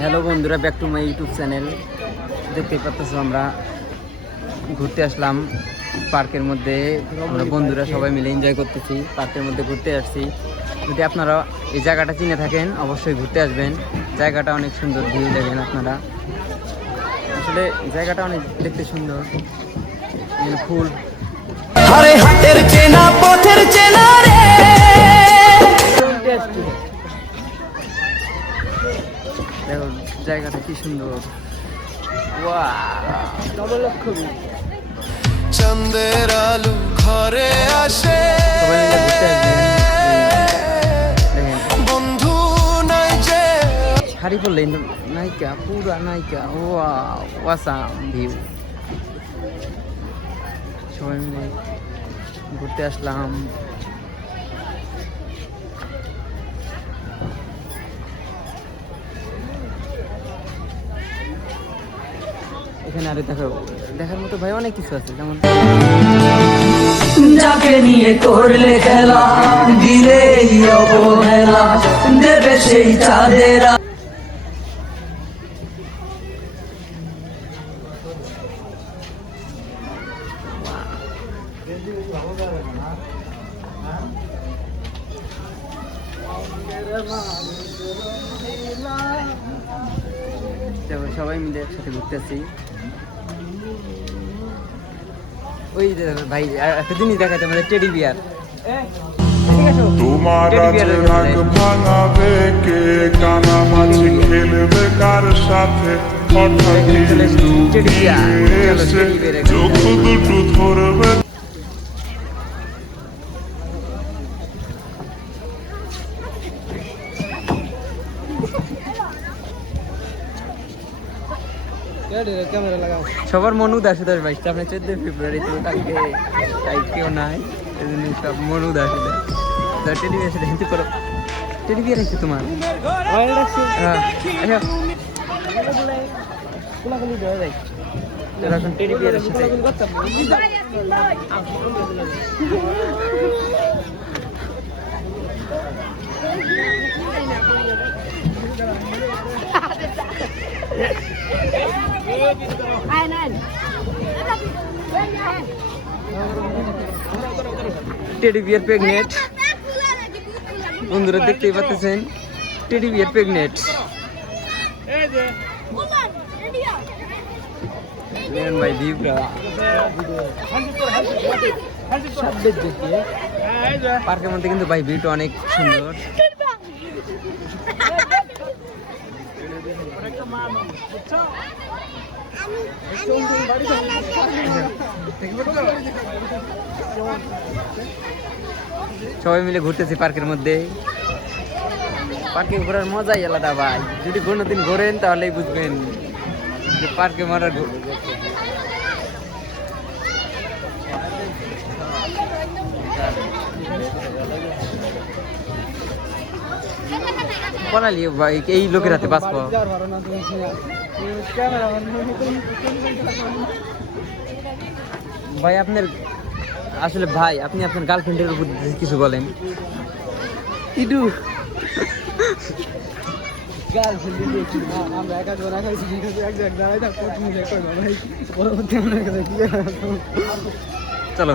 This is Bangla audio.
হ্যালো বন্ধুরা, back to my YouTube channel. দেখতে পাচ্ছ আমরা ঘুরতে আসলাম পার্কের মধ্যে। আমরা বন্ধুরা সবাই মিলে এনজয় করতেছি, পার্কের মধ্যে ঘুরতে আসছি। যদি আপনারা এই জায়গাটা চিনে থাকেন অবশ্যই ঘুরতে আসবেন। জায়গাটা অনেক সুন্দর, ভিউ দেখেন আপনারা। আসলে জায়গাটা অনেক দেখতে সুন্দর, ফুল। আরে হাতের চেনা পথের চেনা রে, দেখো জায়গাটা কি সুন্দর। চন্দের আলো ঘরে আসে, সবাই মিলে ঘুরতে আসবেন। বন্ধু নাই যে শাড়ি পরলে নায়িকা, পুরা নায়িকা। Awesome view. সবাই মিলে ঘুরতে আসলাম। এখানে আরে দেখার মতো ভাই অনেক কিছু আছে, যেমন যাকে নিয়ে করলে খেলা, দিলে অবহেলা, দেবে সেই চাঁদের সবাই মিলে একসাথে ঘুরতেছি। ওই ভাই একটা জিনিস দেখাচ্ছে আমাদের টেডি বিয়ার। তোমার রাগ ভাঙাবে কে, কানামাছি খেলবে কার সাথে, হঠাৎ চোখ দুটো ধরবে। সবার মন উদাস উদাস ভাই, আপনার 14 ফেব্রুয়ারি তো কালকে তাই কেউ নাই, এই জন্য সব মন উদাস উদাস। টেডি বিয়ার সাথে হিন্দি করো। টেডি বিয়ার আছে তোমার? এখন টেডি বিয়ারের সাথে টেডি বিয়ার প্রেগনেন্ট। বন্ধুরা দেখতেই পাচ্ছেন টেডি বিয়ার প্রেগনেন্ট। ভাই ভিউটা পার্কের মধ্যে কিন্তু ভাই ভিউটা অনেক সুন্দর। সবাই মিলে ঘুরতেছি পার্কের মধ্যে। পার্কে ঘোরার মজাই আলাদা ভাই, যদি কোনোদিন ঘোরেন তাহলেই বুঝবেন যে পার্কে মারার বানালি ভাই এই লোকের হাতে বাঁচব। ভাই আপনার আসলে ভাই আপনি আপনার গার্লফ্রেন্ডের উপর কিছু বলেন। ইডু চলো।